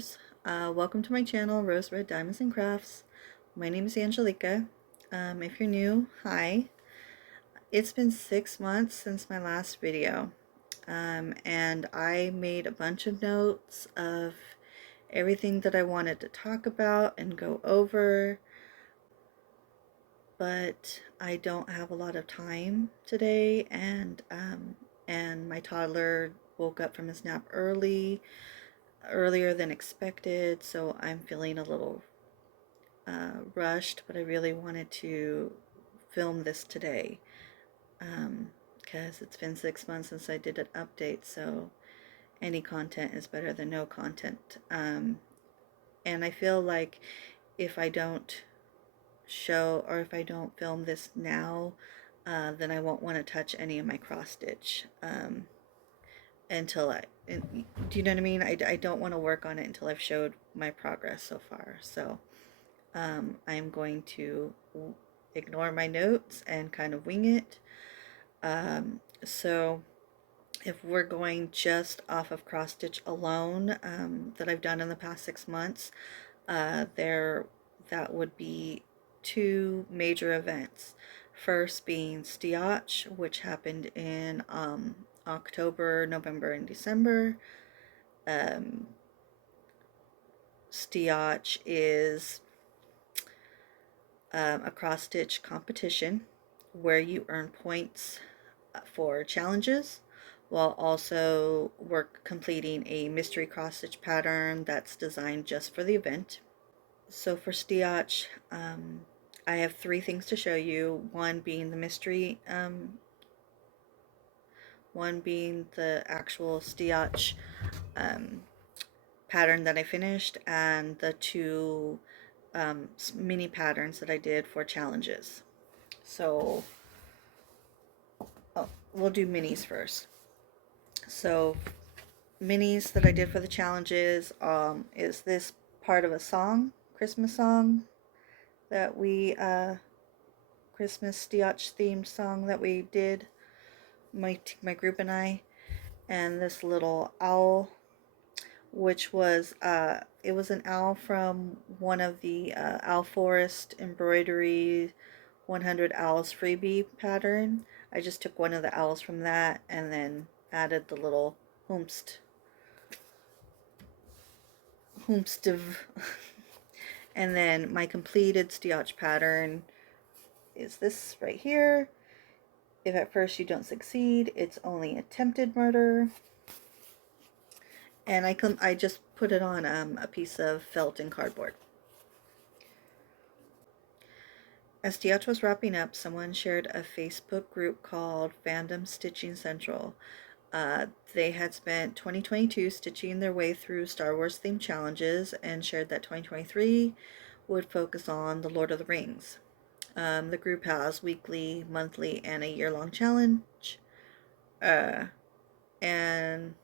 viewers, welcome to my channel, Rose Red Diamonds and Crafts. My name is Angelica. If you're new, hi. It's been 6 months since my last video, and I made a bunch of notes of everything that I wanted to talk about and go over, but I don't have a lot of time today, and my toddler woke up from his nap earlier than expected, so I'm feeling a little rushed, but I really wanted to film this today because it's been 6 months since I did an update, so any content is better than no content. And I feel like if I don't show or if I don't film this now, then I won't want to touch any of my cross stitch until do you know what I mean? I don't want to work on it until I've showed my progress so far. So I'm going to ignore my notes and kind of wing it. So if we're going just off of cross stitch alone, that I've done in the past 6 months, that would be 2 major events. First being Stiach, which happened in October, November, and December. Stiach is a cross stitch competition where you earn points for challenges while also completing a mystery cross stitch pattern that's designed just for the event. So for Stiach, I have 3 things to show you, one being the mystery, one being the actual Stiach pattern that I finished, and the 2 mini patterns that I did for challenges. So we'll do minis first. So minis that I did for the challenges is this part of a song, Christmas song that we Christmas Stiach themed song that we did, my group and I, and this little owl, which was it was an owl from one of the Owl Forest embroidery 100 owls freebie pattern. I just took one of the owls from that and then added the little hoomst and then my completed Stiach pattern is this right here. If at first you don't succeed, it's only attempted murder. And I just put it on a piece of felt and cardboard. As Stiach was wrapping up, someone shared a Facebook group called Fandom Stitching Central. They had spent 2022 stitching their way through Star Wars themed challenges and shared that 2023 would focus on the Lord of the Rings. The group has weekly, monthly, and a year-long challenge. And an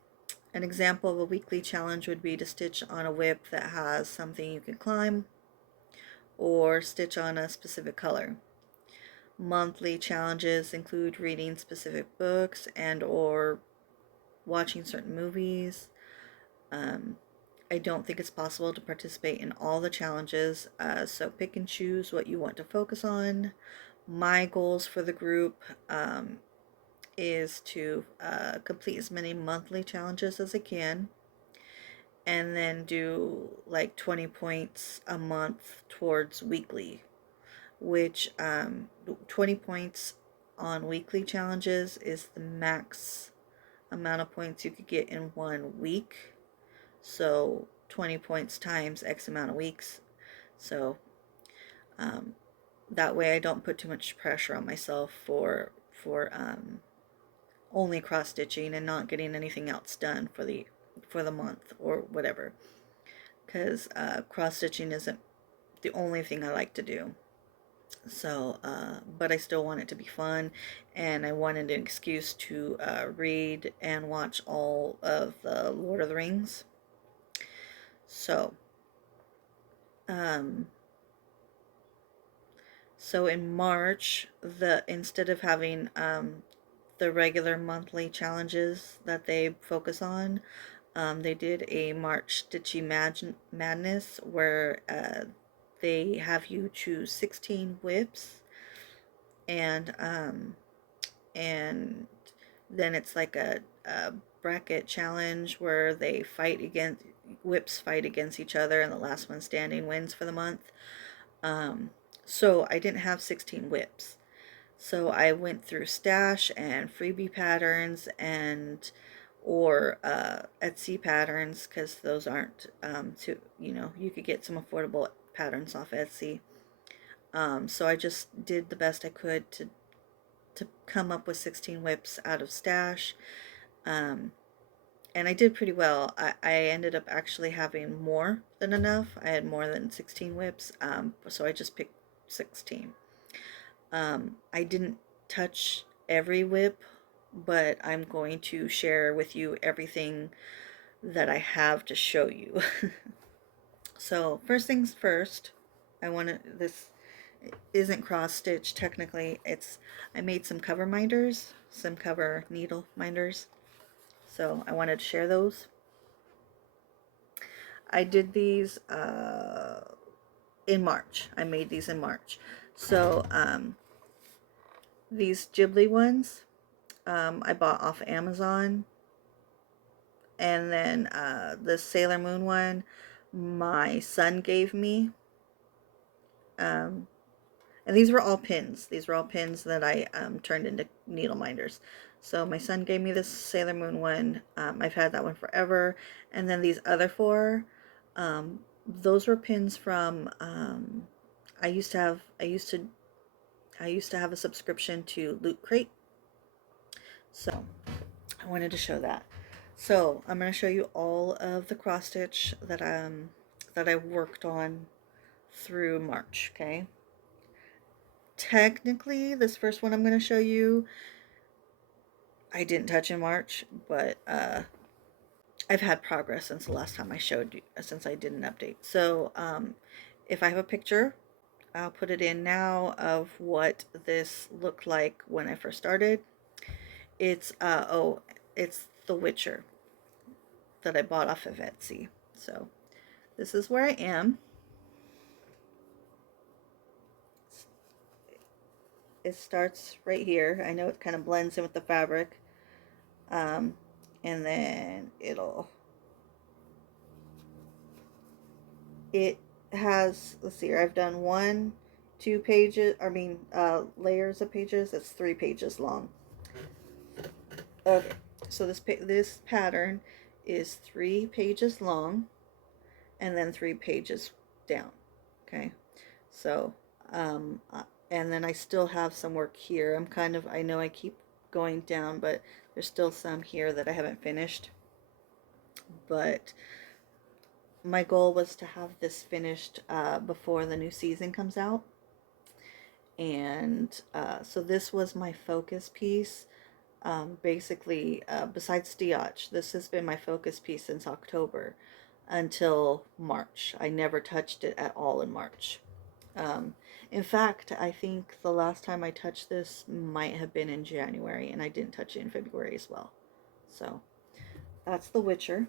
example of a weekly challenge would be to stitch on a whip that has something you can climb, or stitch on a specific color. Monthly challenges include reading specific books and or watching certain movies. I don't think it's possible to participate in all the challenges, so pick and choose what you want to focus on. My goals for the group is to complete as many monthly challenges as I can, and then do like 20 points a month towards weekly, which 20 points on weekly challenges is the max amount of points you could get in 1 week. So 20 points times X amount of weeks. So that way I don't put too much pressure on myself for only cross stitching and not getting anything else done for the month or whatever, because cross stitching isn't the only thing I like to do. So but I still want it to be fun, and I wanted an excuse to read and watch all of the Lord of the Rings. So so in March, instead of having the regular monthly challenges that they focus on, They did a March Stitchy Madness where they have you choose 16 whips, and and then it's like a bracket challenge where they fight against whips fight against each other, and the last one standing wins for the month. So I didn't have 16 whips, so I went through Stash and freebie patterns and or Etsy patterns, because those aren't too, you could get some affordable patterns off Etsy. So I just did the best I could to come up with 16 whips out of Stash. And I did pretty well. I ended up actually having more than enough. I had more than 16 whips, so I just picked 16. I didn't touch every whip, but I'm going to share with you everything that I have to show you. So first things first, this isn't cross stitch technically. I made some cover minders, some cover needle minders. So I wanted to share those. I did these in March. I made these in March. So these Ghibli ones I bought off Amazon. And then the Sailor Moon one my son gave me. And these were all pins. These were all pins that I turned into needle minders. So my son gave me this Sailor Moon one. I've had that one forever. And then these other four, those were pins from. I used to have a subscription to Loot Crate. So I wanted to show that. So I'm going to show you all of the cross stitch that I worked on through March. Okay. Technically, this first one I'm going to show you, I didn't touch in March, but I've had progress since the last time I showed you, since I did an update. So if I have a picture, I'll put it in now of what this looked like when I first started. It's it's The Witcher that I bought off of Etsy. So this is where I am. It starts right here. I know it kind of blends in with the fabric. And then it has, let's see here, I've done 2 pages, layers of pages. It's 3 pages long. Okay, so this pattern is 3 pages long and then 3 pages down. Okay, so and then I still have some work here. I know I keep going down, but there's still some here that I haven't finished. But my goal was to have this finished before the new season comes out. And so this was my focus piece. Basically, besides Stitch, this has been my focus piece since October until March. I never touched it at all in March. In fact, I think the last time I touched this might have been in January, and I didn't touch it in February as well. So that's The Witcher.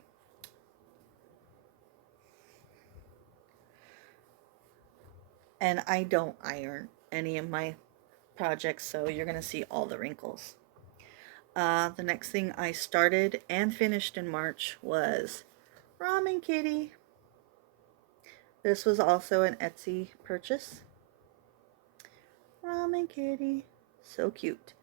And I don't iron any of my projects, so you're going to see all the wrinkles. The next thing I started and finished in March was Ramen Kitty. This was also an Etsy purchase. Ramen Kitty. So cute.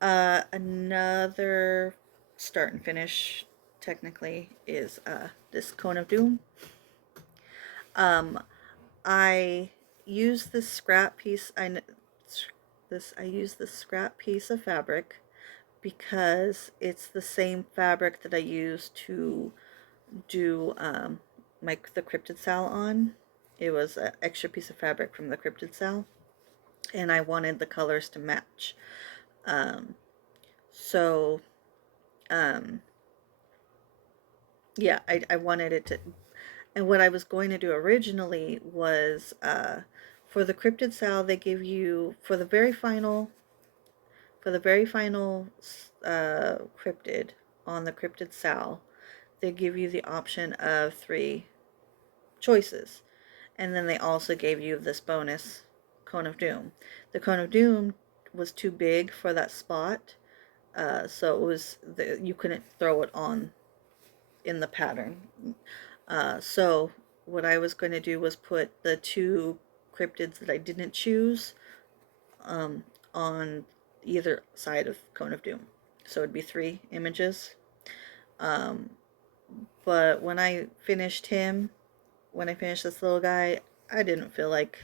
Another start and finish technically is this Cone of Doom. I use this scrap piece. I use this scrap piece of fabric because it's the same fabric that I use to do the Cryptid SAL on. It was an extra piece of fabric from the Cryptid SAL, and I wanted the colors to match. Yeah, I wanted it to. And what I was going to do originally was for the Cryptid SAL, they give you, for the very final for the very final cryptid on the Cryptid SAL, they give you the option of 3 choices. And then they also gave you this bonus Cone of Doom. The Cone of Doom was too big for that spot, so it was you couldn't throw it on in the pattern. So what I was going to do was put the 2 cryptids that I didn't choose on either side of Cone of Doom. So it'd be 3 images. But when I finished this little guy, I didn't feel like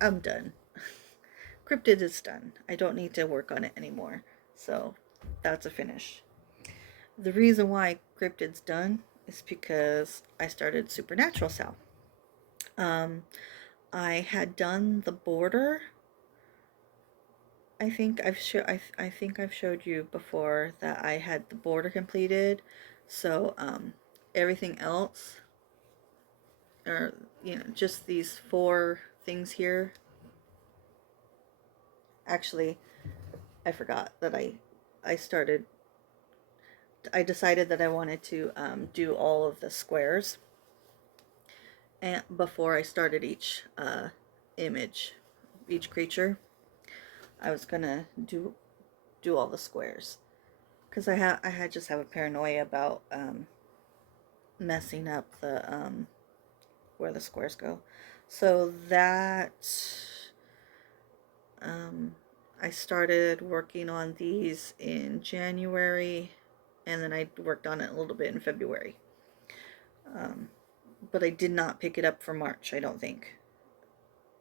I'm done. Cryptid is done. I don't need to work on it anymore. So that's a finish. The reason why Cryptid's done is because I started Supernatural SAL. I had done the border. I think I've showed you before that I had the border completed. So everything else, or just these 4 things here. Actually, I forgot that I decided that I wanted to do all of the squares and before I started each image, each creature. I was gonna do all the squares because I just have a paranoia about messing up the where the squares go. So that I started working on these in January, and then I worked on it a little bit in February. But I did not pick it up for March, I don't think.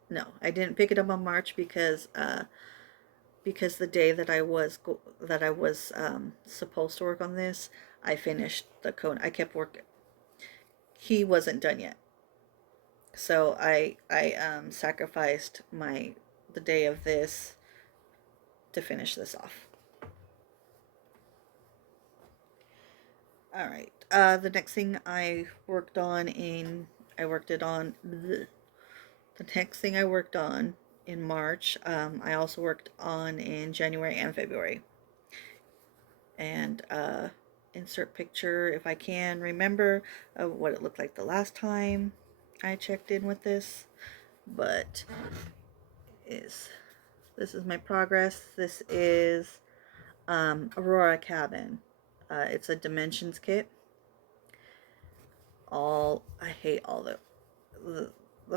No, I didn't pick it up on March because the day that I was supposed to work on this, I finished the cone. I kept working. He wasn't done yet, so I sacrificed the day of this to finish this off. All right. The next thing I worked on the next thing I worked on in March, I also worked on in January and February. And insert picture if I can remember of what it looked like the last time I checked in with this. But this is my progress. This is Aurora Cabin. It's a dimensions kit. I hate all the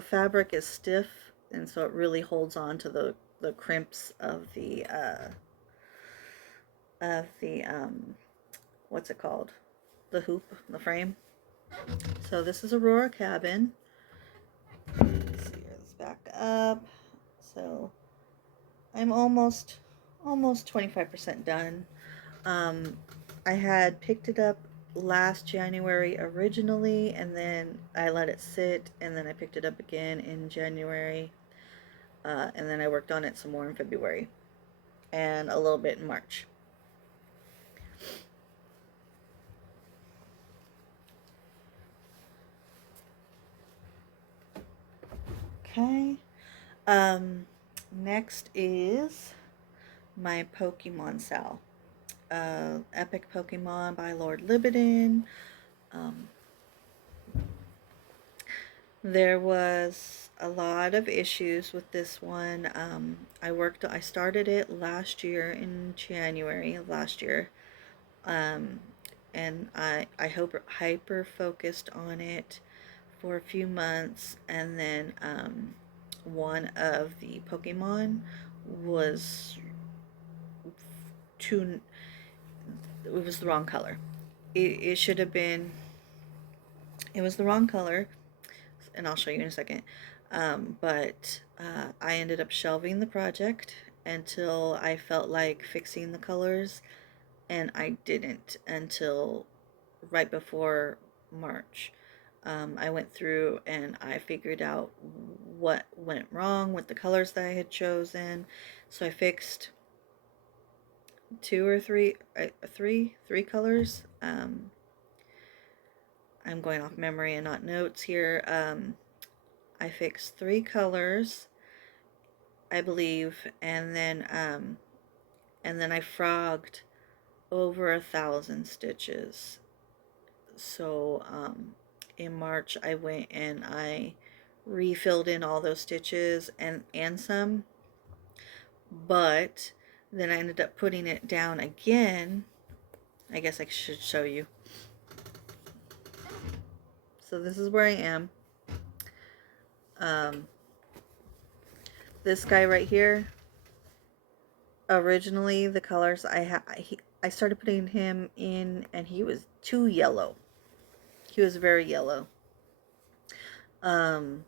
fabric is stiff, and so it really holds on to the crimps of the what's it called? The hoop, the frame. So this is Aurora Cabin. Let's see, let's back up. So I'm almost 25% done. I had picked it up last January originally, and then I let it sit, and then I picked it up again in January, and then I worked on it some more in February, and a little bit in March. Okay. Next is my Pokemon SAL. Epic Pokemon by Lord Libidin. There was a lot of issues with this one. I started it last year in January of last year. And I hyper focused on it for a few months, and then one of the Pokemon was it was the wrong color. It should have been, it was the wrong color, and I'll show you in a second. But I ended up shelving the project until I felt like fixing the colors, and I didn't until right before March. I went through and I figured out what went wrong with the colors that I had chosen. So I fixed 2 or 3, three colors. I'm going off memory and not notes here. I fixed 3 colors, I believe, and then and then I frogged over 1,000 stitches. So in March I went and I refilled in all those stitches and some, but then I ended up putting it down again. I guess I should show you. So this is where I am. This guy right here, originally the colors I started putting him in and he was too yellow. He was very yellow. And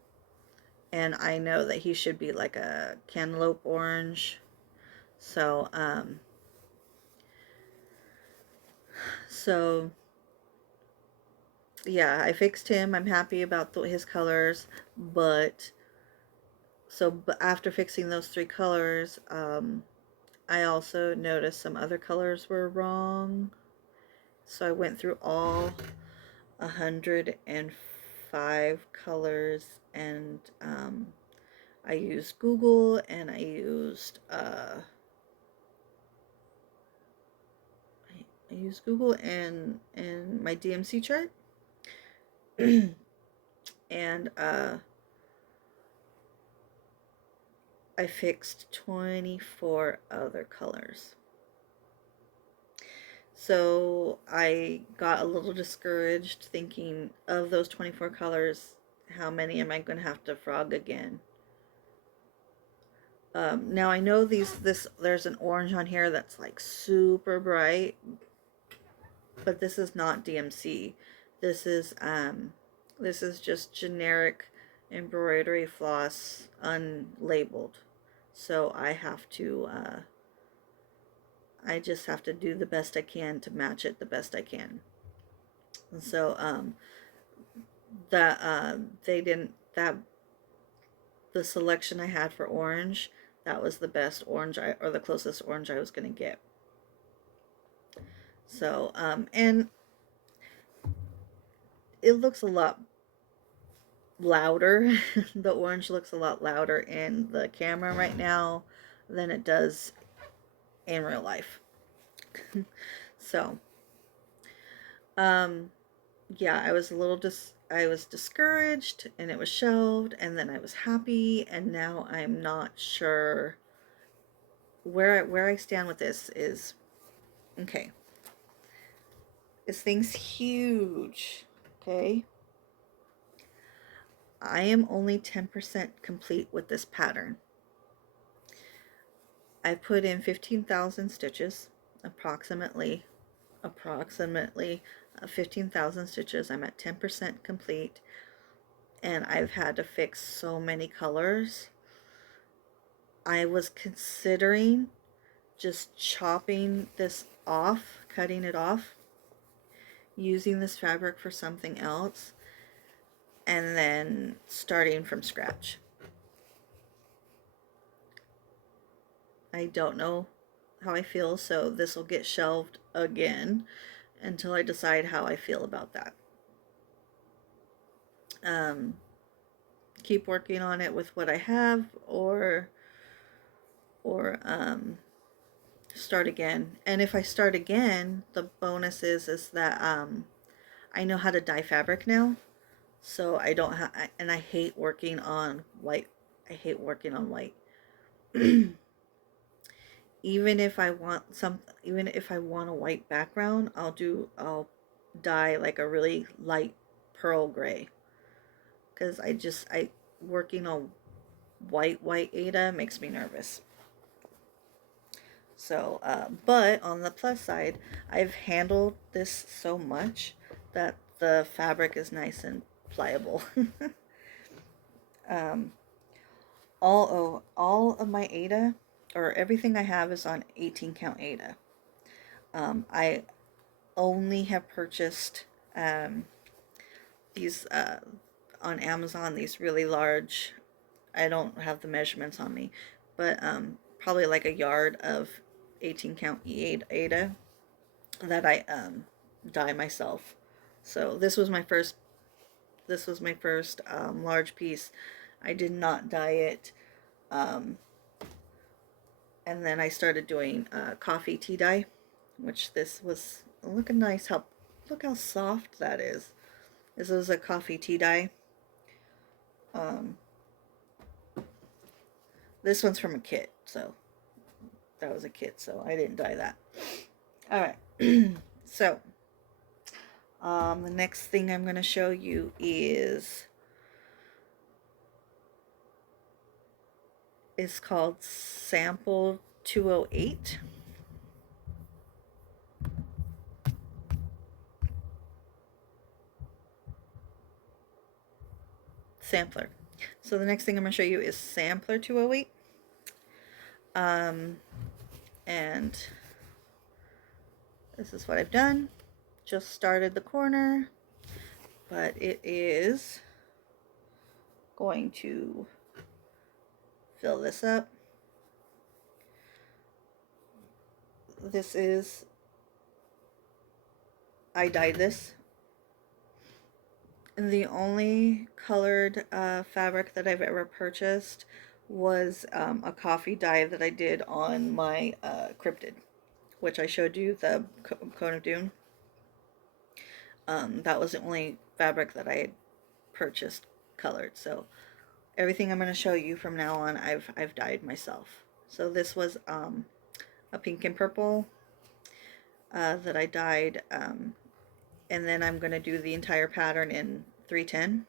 I know that he should be like a cantaloupe orange. So yeah, I fixed him. I'm happy about his colors, but after fixing those 3 colors, I also noticed some other colors were wrong. So I went through all 105 colors, and I used Google, and I used Google and my DMC chart, and I fixed 24 other colors. So I got a little discouraged thinking, of those 24 colors, how many am I going to have to frog again? Now I know there's an orange on here that's like super bright, but this is not DMC. This is just generic embroidery floss, unlabeled. So I just have to do the best I can to match it the best I can. And so the selection I had for orange, that was the best orange or the closest orange I was going to get. So and it looks a lot louder. The orange looks a lot louder in the camera right now than it does in real life. So yeah, I was discouraged, and it was shelved, and then I was happy, and now I'm not sure where I stand with this. Is okay. This thing's huge. Okay. I am only 10% complete with this pattern. I put in 15,000 stitches, approximately 15,000 stitches. I'm at 10% complete, and I've had to fix so many colors. I was considering just chopping this off, cutting it off, using this fabric for something else, and then starting from scratch. I don't know how I feel, so this will get shelved again until I decide how I feel about that. Keep working on it with what I have, or start again. And if I start again, the bonus is that I know how to dye fabric now, so I don't have, and I hate working on white. I hate working on white. Even if I want a white background, I'll dye like a really light pearl gray, because I working on white Ada makes me nervous. So but on the plus side, I've handled this so much that the fabric is nice and pliable. All of my Ada, or everything I have, is on 18 count Ada. I only have purchased these on Amazon, these really large, I don't have the measurements on me, but probably like a yard of 18 count Ada that I dye myself. So this was my first large piece. I did not dye it And then I started doing coffee tea dye, which this was looking nice. Look how soft that is. This is a coffee tea dye. This one's from a kit, so that was a kit, so I didn't dye that. All right. So the next thing I'm going to show you is called Sample 208. Sampler. So the next thing I'm going to show you is Sampler 208. And this is what I've done. Just started the corner, but it is going to fill this up. This is, I dyed this. And the only colored fabric that I've ever purchased was a coffee dye that I did on my cryptid, which I showed you, the Cone of Doom. That was the only fabric that I had purchased colored. So everything I'm going to show you from now on, I've dyed myself. So this was a pink and purple that I dyed, and then I'm going to do the entire pattern in 310,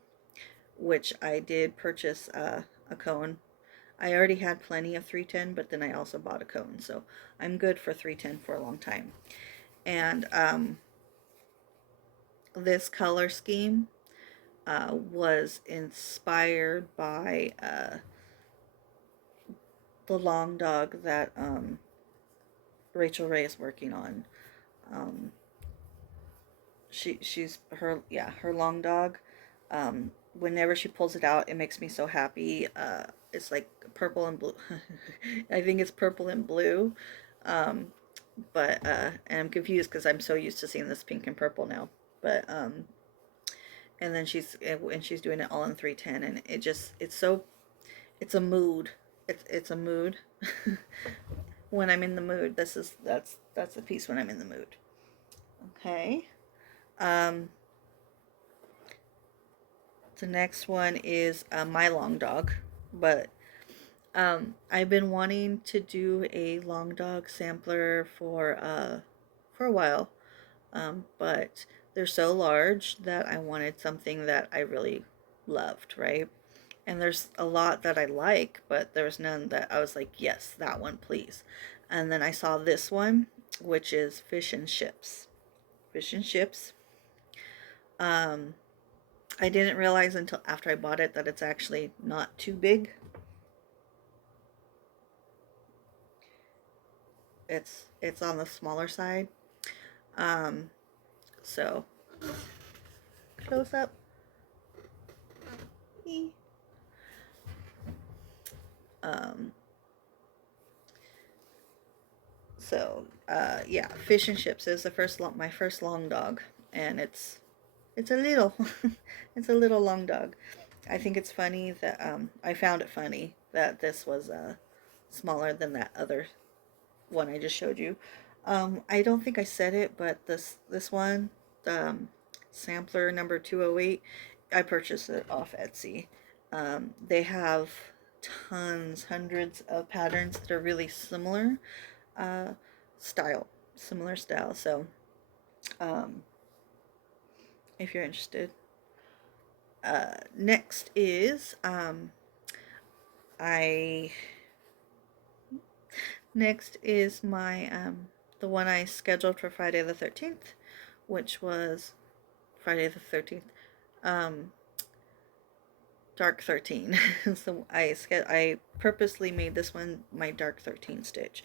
which I did purchase a cone. I already had plenty of 310, but then I also bought a cone, so I'm good for 310 for a long time. And this color scheme was inspired by the long dog that Rachel Ray is working on. She's her long dog. Whenever she pulls it out, it makes me so happy. It's like purple and blue. I think it's purple and blue. But and I'm confused because I'm so used to seeing this pink and purple now. But and then she's doing it all in 310, and it's a mood. It's a mood. When I'm in the mood, that's the piece when I'm in the mood. Okay. The next one is my long dog, but I've been wanting to do a long dog sampler for a while, but they're so large that I wanted something that I really loved, right? And there's a lot that I like, but there's none that I was like, yes, that one, please. And then I saw this one, which is Fish and Chips. Fish and Chips. I didn't realize until after I bought it that it's actually not too big. It's on the smaller side. So close up. Yeah, Fish and Chips is my first long dog, and it's a little it's a little long dog. I think it's funny that I found it funny that this was smaller than that other one I just showed you. I don't think I said it, but this one, the sampler number 208, I purchased it off Etsy. They have hundreds of patterns that are really similar similar style. So if you're interested. Next is my the one I scheduled for Friday the 13th, which was Friday the 13th, Dark 13. So I purposely made this one my Dark 13 stitch.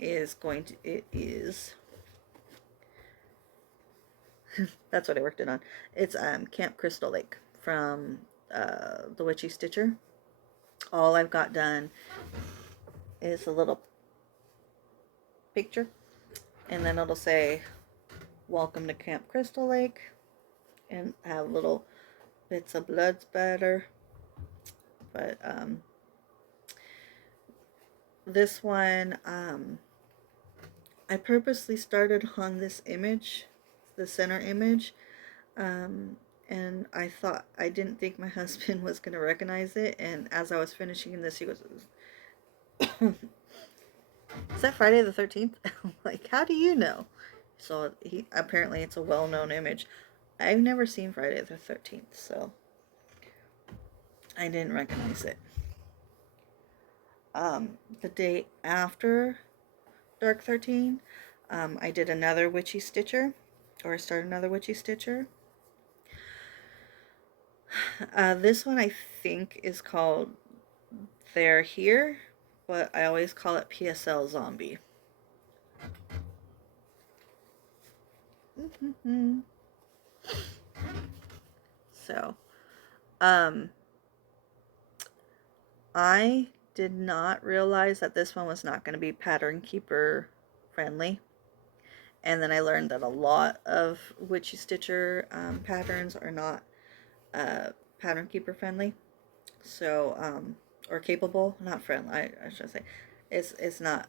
It is that's what I worked it on. It's Camp Crystal Lake from the Witchy Stitcher. All I've got done is a little picture, and then it'll say welcome to Camp Crystal Lake, and have little bits of blood spatter. But this one, I purposely started on this image, the center image, um, and I didn't think my husband was going to recognize it, and as I was finishing this, he goes, is that Friday the 13th? I'm like, how do you know? So apparently it's a well-known image. I've never seen Friday the 13th, so I didn't recognize it. The day after Dark 13, I did another witchy stitcher, or I started another witchy stitcher. This one I think is called They're Here, but I always call it PSL Zombie. So, I did not realize that this one was not going to be pattern keeper friendly. And then I learned that a lot of witchy stitcher patterns are not pattern keeper friendly. So, or capable, not friendly, I should say. It's not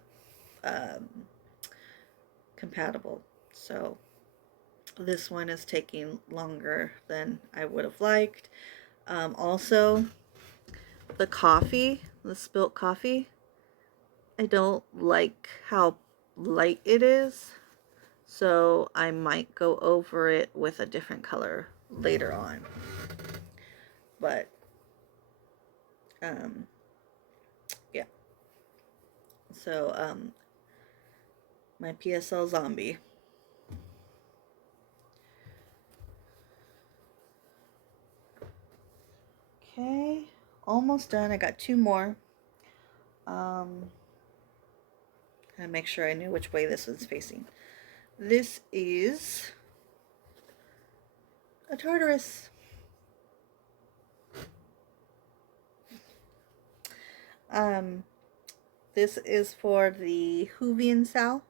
compatible. So this one is taking longer than I would have liked. Also, the coffee, the spilt coffee, I don't like how light it is. So I might go over it with a different color later on. But, yeah. So, my PSL Zombie. Okay, almost done. I got two more. And make sure I knew which way this was facing. This is a Tardis. This is for the Whovian SAL.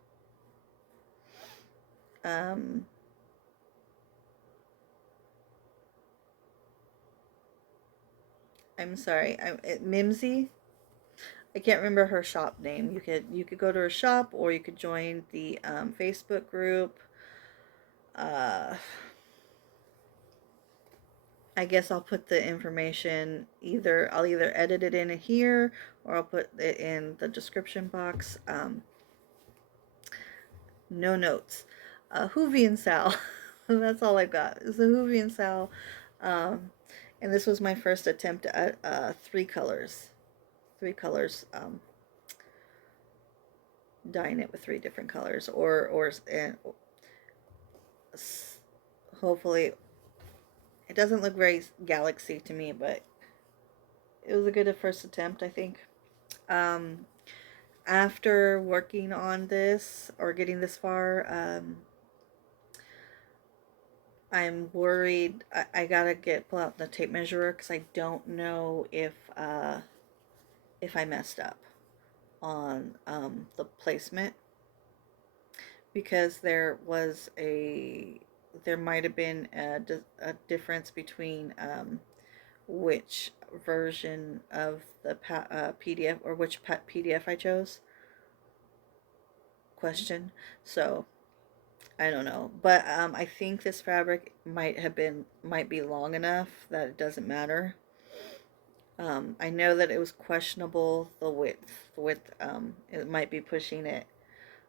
I'm sorry, Mimsy. I can't remember her shop name. You could go to her shop, or you could join the Facebook group. I guess I'll put the information I'll either edit it in here, or I'll put it in the description box. No notes. Whovian SAL. That's all I've got. It's the Whovian SAL. And this was my first attempt at three colors. Dyeing it with three different colors, and hopefully it doesn't look very galaxy to me, but it was a good first attempt, I think. After working on this, or getting this far, I'm worried. I gotta pull out the tape measure, because I don't know if I messed up on the placement, because there might have been a difference between which version of the PDF, or which PDF I chose. So I don't know, but I think this fabric might be long enough that it doesn't matter. I know that it was questionable, the width. It might be pushing it,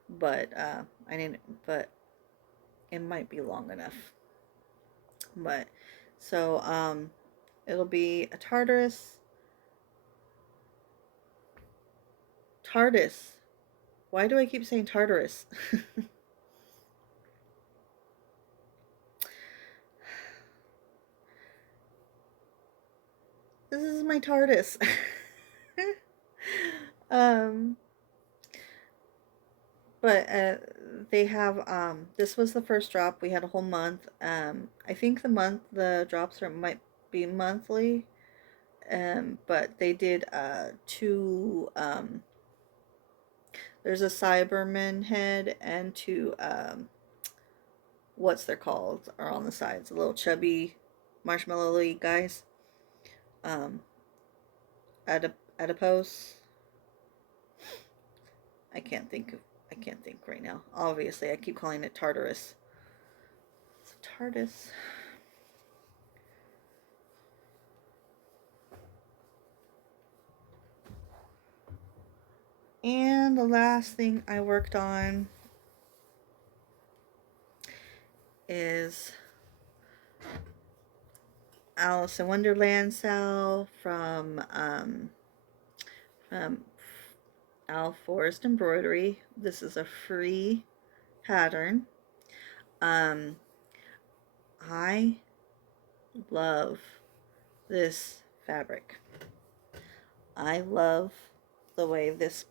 but I didn't. But it might be long enough. But so it'll be a Tardis. Tardis. Why do I keep saying Tartarus? This is my Tardis. But they have this was the first drop. We had a whole month. I think the drops might be monthly. But they did two there's a Cyberman head, and two what's they're called are on the sides, a little chubby marshmallow guys. Um adipose. I can't think right now. Obviously, I keep calling it Tardis. It's a Tardis. And the last thing I worked on is Alice in Wonderland SAL from Al Forest Embroidery. This is a free pattern. I love this fabric. I love the way this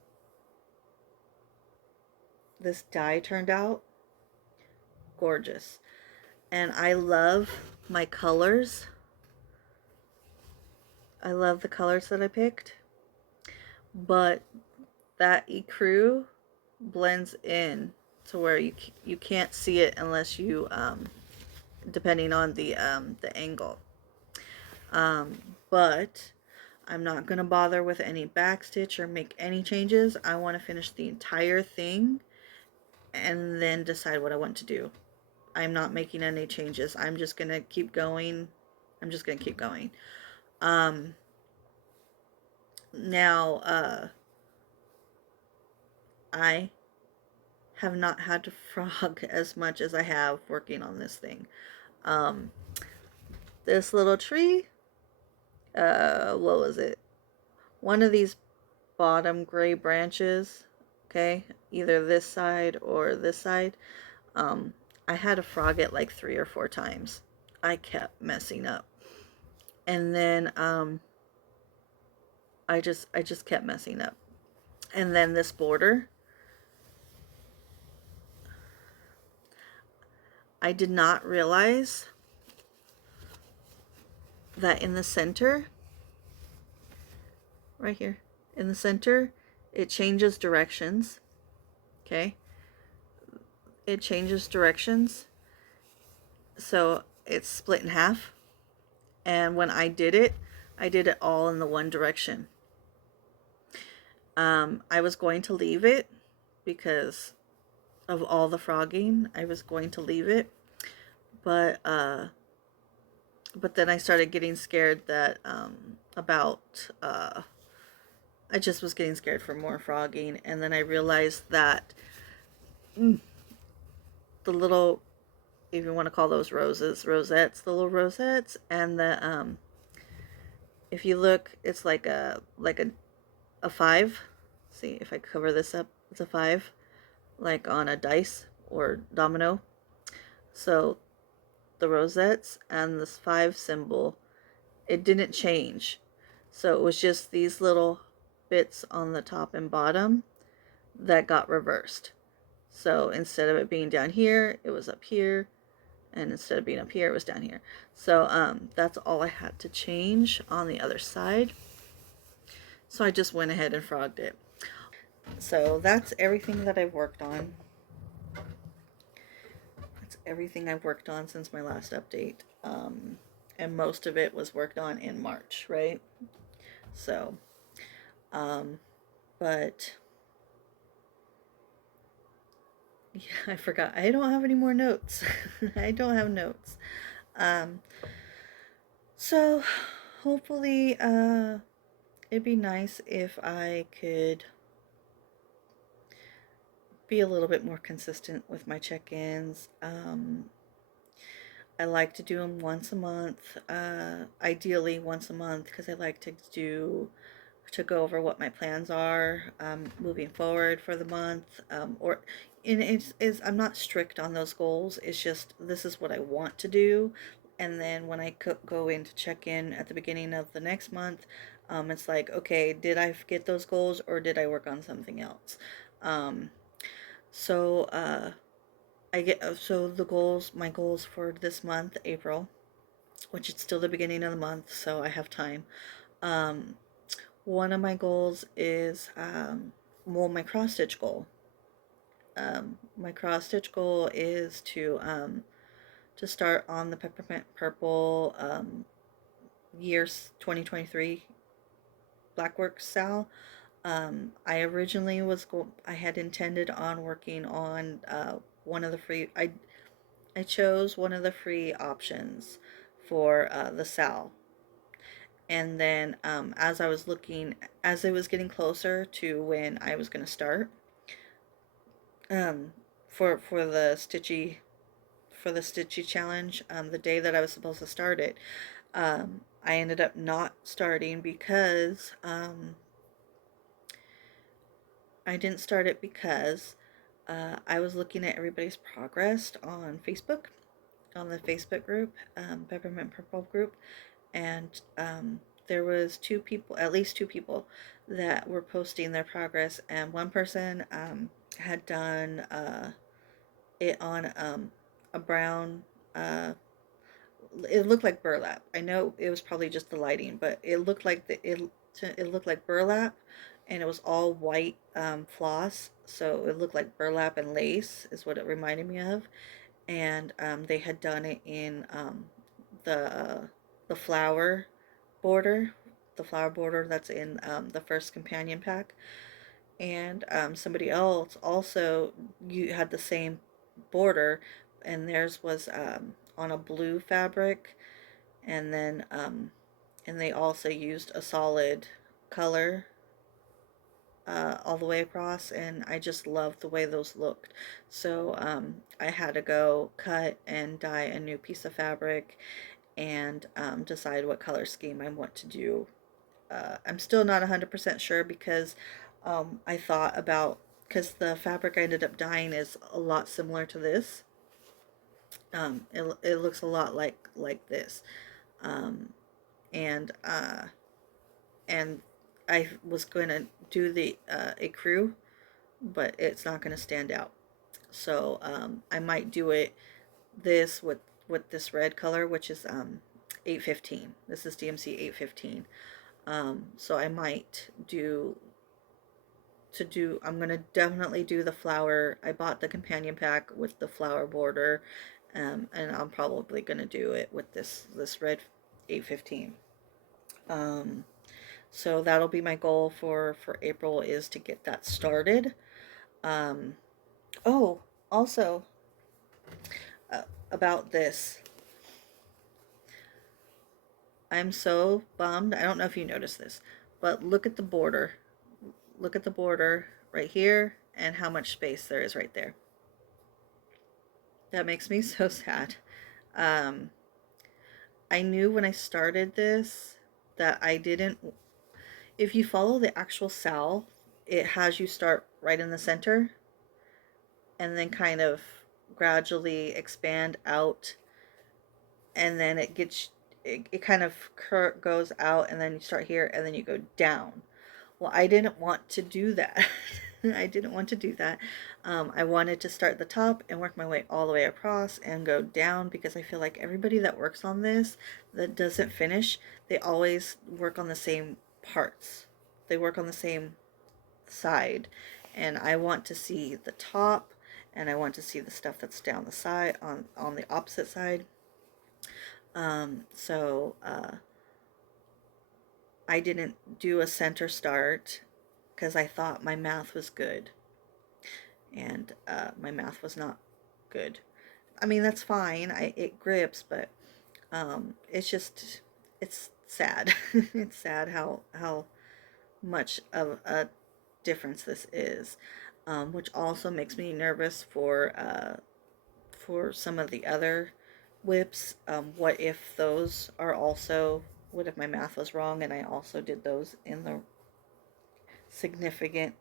dye turned out. Gorgeous. And I love my colors. I love the colors that I picked. But that ecru blends in to where you can't see it unless you depending on the angle. But I'm not gonna bother with any backstitch or make any changes. I want to finish the entire thing and then decide what I want to do. I'm not making any changes. I'm just gonna keep going. Now I have not had to frog as much as I have working on this thing. This little tree, what was it? One of these bottom gray branches, okay, either this side or this side, I had to frog it like 3 or 4 times. I kept messing up. And then I just kept messing up. And then this border, I did not realize that in the center, right here, in the center, it changes directions. Okay? It changes directions. So it's split in half. And when I did it all in the one direction. I was going to leave it because of all the frogging. I was going to leave it, but then I started getting scared that I just was getting scared for more frogging, and then I realized that the little, if you want to call those rosettes, the little rosettes, and the if you look, it's like a 5. See if I cover this up, it's a 5, like on a dice or domino. So the rosettes and this 5 symbol, it didn't change. So it was just these little bits on the top and bottom that got reversed. So instead of it being down here, it was up here, and instead of being up here, it was down here. So that's all I had to change on the other side. So I just went ahead and frogged it. So that's everything that I've worked on. That's everything I've worked on since my last update. And most of it was worked on in March, right? So, but yeah, I forgot. I don't have any more notes. I don't have notes. So hopefully, it'd be nice if I could be a little bit more consistent with my check-ins. I like to do them once a month, ideally once a month, because I like to go over what my plans are moving forward for the month. I'm not strict on those goals. It's just this is what I want to do, and then when I go in to check in at the beginning of the next month, it's like, okay, did I get those goals or did I work on something else? So my goals for this month, April, which it's still the beginning of the month, so I have time. One of my goals is my cross stitch goal. My cross stitch goal is to start on the peppermint purple years 2023 Blackwork SAL. I originally I had intended on working on one of the free. I chose one of the free options for the SAL, and then as it was getting closer to when I was going to start, um, for the Stitchy challenge, the day that I was supposed to start it, I ended up not starting because I didn't start it because I was looking at everybody's progress on Facebook, on the Facebook group, Peppermint Purple group, and there was at least two people, that were posting their progress, and one person had done it on a brown. It looked like burlap. I know it was probably just the lighting, but it looked like burlap, and it was all white floss, so it looked like burlap and lace is what it reminded me of. And they had done it in the the flower border, the flower border that's in the first companion pack. And somebody else also, you had the same border, and theirs was on a blue fabric, and then and they also used a solid color all the way across, and I just loved the way those looked. So I had to go cut and dye a new piece of fabric, and decide what color scheme I want to do. I'm still not 100% sure, because I thought about, because the fabric I ended up dyeing is a lot similar to this. It looks a lot like this, um, and and I was going to do the ecru, but it's not going to stand out. So I might do it this with this red color, which is 815. This is DMC 815. So I might I'm going to definitely do the flower. I bought the companion pack with the flower border, and I'm probably going to do it with this red 815. Um, so that'll be my goal for April, is to get that started. Um, oh, also, about this, I'm so bummed. I don't know if you noticed this, but look at the border. Look at the border right here, and how much space there is right there. That makes me so sad. Um, I knew when I started this that I didn't. If you follow the actual SAL, it has you start right in the center, and then kind of gradually expand out, and then it kind of goes out, and then you start here, and then you go down. Well, I didn't want to do that. I didn't want to do that. I wanted to start at the top and work my way all the way across and go down, because I feel like everybody that works on this that doesn't finish, they always work on the same parts. They work on the same side. And I want to see the top, and I want to see the stuff that's down the side, on the opposite side. So I didn't do a center start, because I thought my math was good, and my math was not good. I mean, that's fine. It grips, but it's sad. It's sad how much of a difference this is, which also makes me nervous for some of the other whips. What if those are also? What if my math was wrong and I also did those in the significant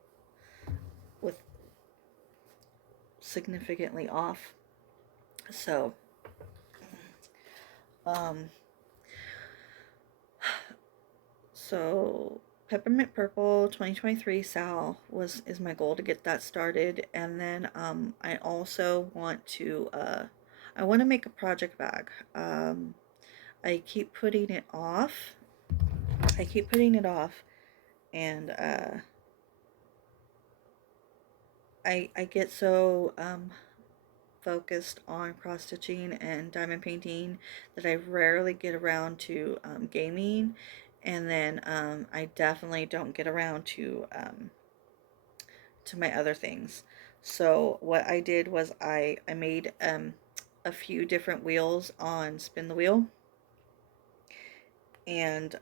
with significantly off? So um so Peppermint Purple 2023 SAL is my goal, to get that started. And then I also want to I want to make a project bag. I keep putting it off. I keep putting it off, and I get so focused on cross stitching and diamond painting that I rarely get around to gaming. And then I definitely don't get around to my other things. So what I did was I made a few different wheels on Spin the Wheel, and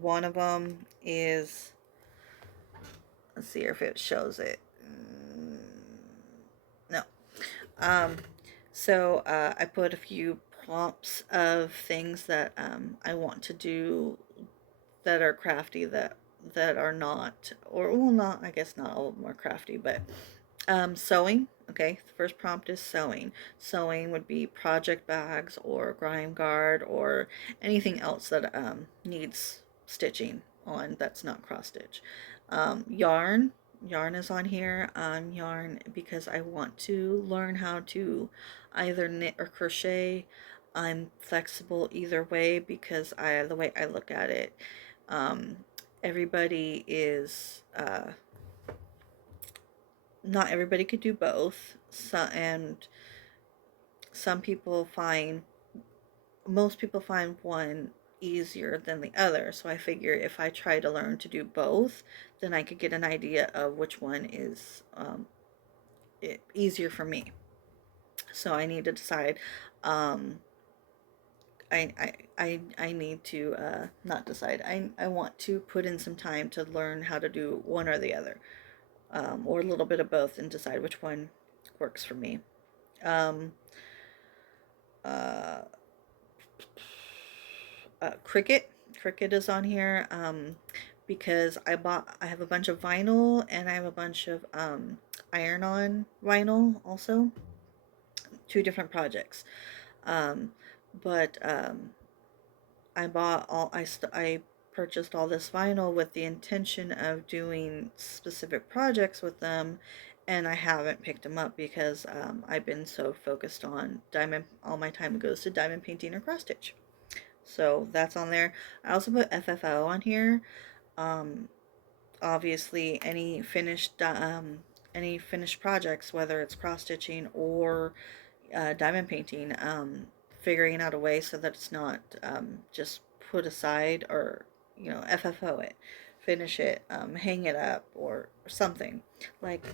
one of them is, let's see if it shows it. No. Um, I put a few prompts of things that I want to do that are crafty, that are not, or well, not, I guess not all of them are crafty, but sewing. Okay, the first prompt is sewing. Sewing would be project bags or grime guard or anything else that needs stitching on that's not cross stitch. Yarn. Yarn is on here. Yarn because I want to learn how to either knit or crochet. I'm flexible either way because the way I look at it, um, everybody is not everybody could do both. And some people find, most people find one easier than the other. So I figure if I try to learn to do both, then I could get an idea of which one is easier for me. So I need to decide. Um, I need to not decide. I want to put in some time to learn how to do one or the other, or a little bit of both, and decide which one works for me. Um, uh, Cricket. Cricket is on here because I have a bunch of vinyl, and I have a bunch of iron-on vinyl also. Two different projects. Um, but I bought all I purchased all this vinyl with the intention of doing specific projects with them, and I haven't picked them up because I've been so focused on diamond. All my time goes to diamond painting or cross stitch. So that's on there. I also put FFO on here. Um, Obviously, any finished projects, whether it's cross stitching or diamond painting, figuring out a way so that it's not just put aside, or FFO it, finish it, hang it up, or something like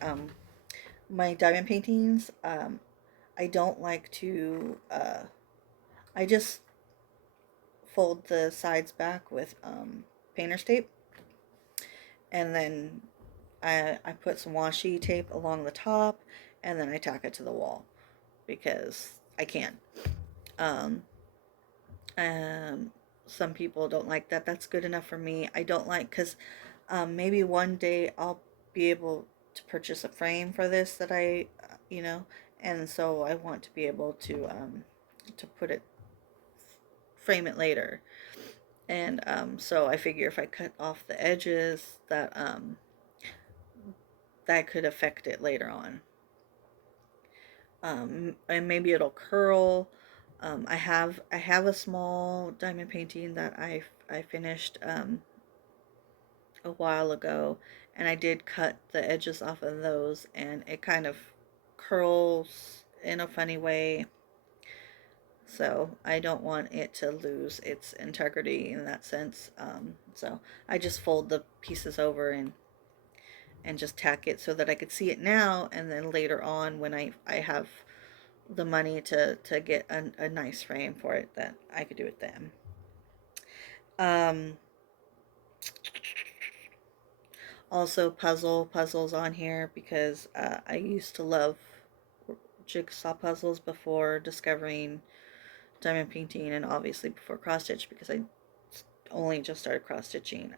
my diamond paintings. I don't like to. I just fold the sides back with painter's tape, and then I put some washi tape along the top, and then I tack it to the wall because I can. Um, um, some people don't like that. That's good enough for me. I don't like, because maybe one day I'll be able to purchase a frame for this that and so I want to be able to put it, frame it later. And so I figure if I cut off the edges, that could affect it later on. And maybe it'll curl. I have a small diamond painting that I finished a while ago, and I did cut the edges off of those, and it kind of curls in a funny way. So I don't want it to lose its integrity in that sense. So I just fold the pieces over and just tack it so that I could see it now, and then later on when I have the money to get a nice frame for it, that I could do it then. Also puzzles on here because I used to love jigsaw puzzles before discovering diamond painting, and obviously before cross stitch, because I only just started cross stitching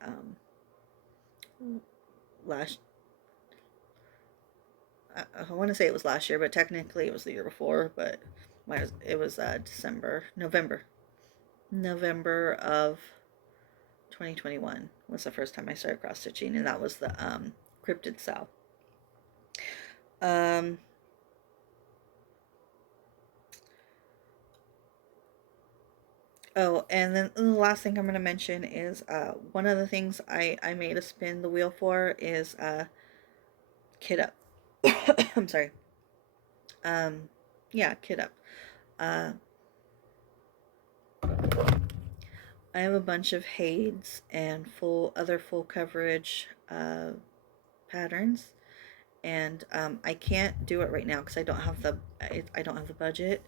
last I want to say it was last year, but technically it was the year before. But it was November of 2021 was the first time I started cross stitching, and that was the cryptid SAL. Oh, and then the last thing I'm going to mention is one of the things I made a spin the wheel for is Kit Up. I'm sorry. Yeah, Kit Up. Uh, I have a bunch of Hades and other full coverage patterns, and I can't do it right now because I don't have I don't have the budget.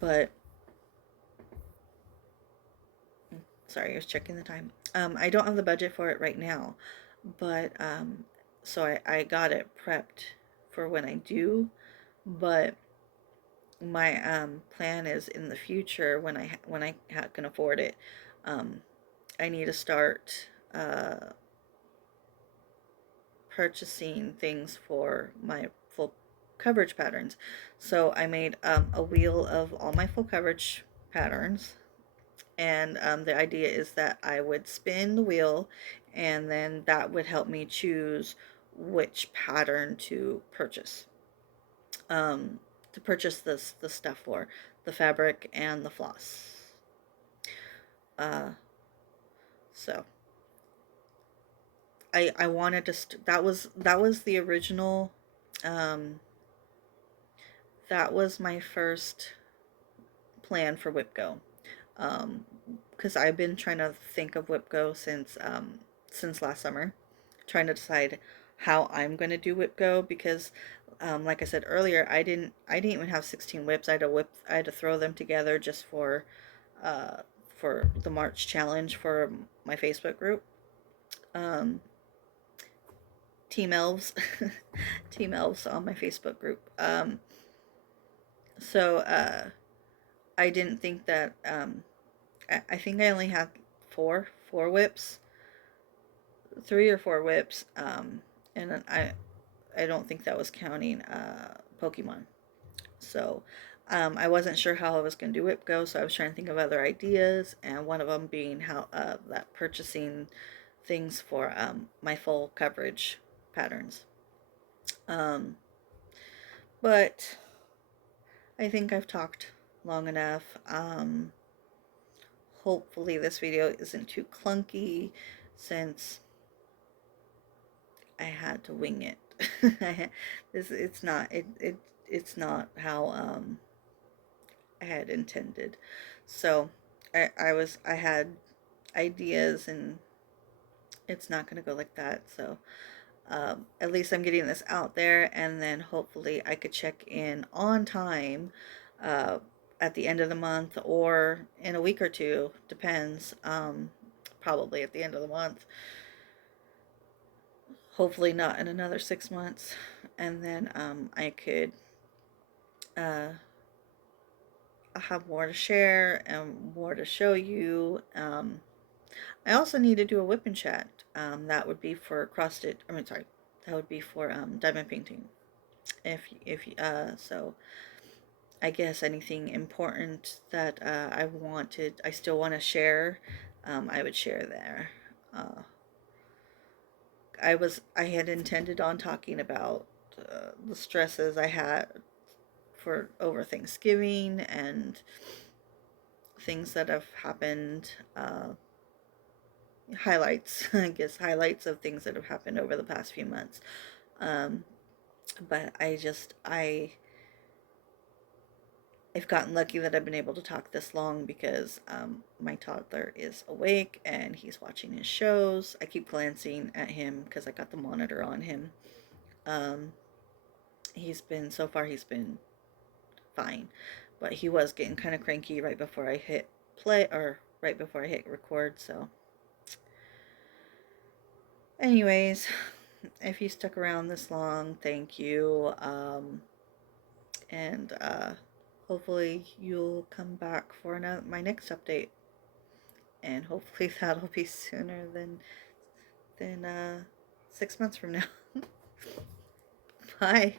But sorry, I was checking the time. I don't have the budget for it right now, but so I got it prepped for when I do. But my plan is in the future when I can afford it. Um, I need to start purchasing things for my full coverage patterns. So I made a wheel of all my full coverage patterns, and the idea is that I would spin the wheel, and then that would help me choose which pattern um, to purchase the stuff for the fabric and the floss. Uh, so I wanted to that was the original. Um, that was my first plan for WhipGo. Because I've been trying to think of WhipGo since last summer, trying to decide how I'm going to do WhipGo because like I said earlier, I didn't even have 16 whips. I had to throw them together just uh, for the March challenge for my Facebook group. Um, Team Elves, Team Elves on my Facebook group. So I didn't think that. I think I only had four whips, 3 or 4 whips, and then I don't think that was counting Pokemon. So I wasn't sure how I was going to do whip go, so I was trying to think of other ideas, and one of them being how that purchasing things for my full coverage patterns. Um, but I think I've talked long enough. Hopefully this video isn't too clunky since I had to wing it. It's not it's not how I had intended. So I had ideas, and it's not going to go like that. So at least I'm getting this out there, and then hopefully I could check in on time uh, at the end of the month or in a week or two, depends. Probably at the end of the month. Hopefully not in another 6 months, and then I could uh, have more to share and more to show you. I also need to do a whip and chat. That would be for cross stitch. I mean, sorry, that would be for diamond painting. So I guess anything important that I still want to share, I would share there. Uh, I had intended on talking about the stresses I had for over Thanksgiving and things that have happened. Highlights, I guess, highlights of things that have happened over the past few months. Um, but I've gotten lucky that I've been able to talk this long because my toddler is awake and he's watching his shows. I keep glancing at him because I got the monitor on him. Um, so far he's been fine, but he was getting kind of cranky right before I hit play, or right before I hit record. So anyways, if you stuck around this long, thank you. And hopefully you'll come back for my next update, and hopefully that'll be sooner than 6 months from now. Bye.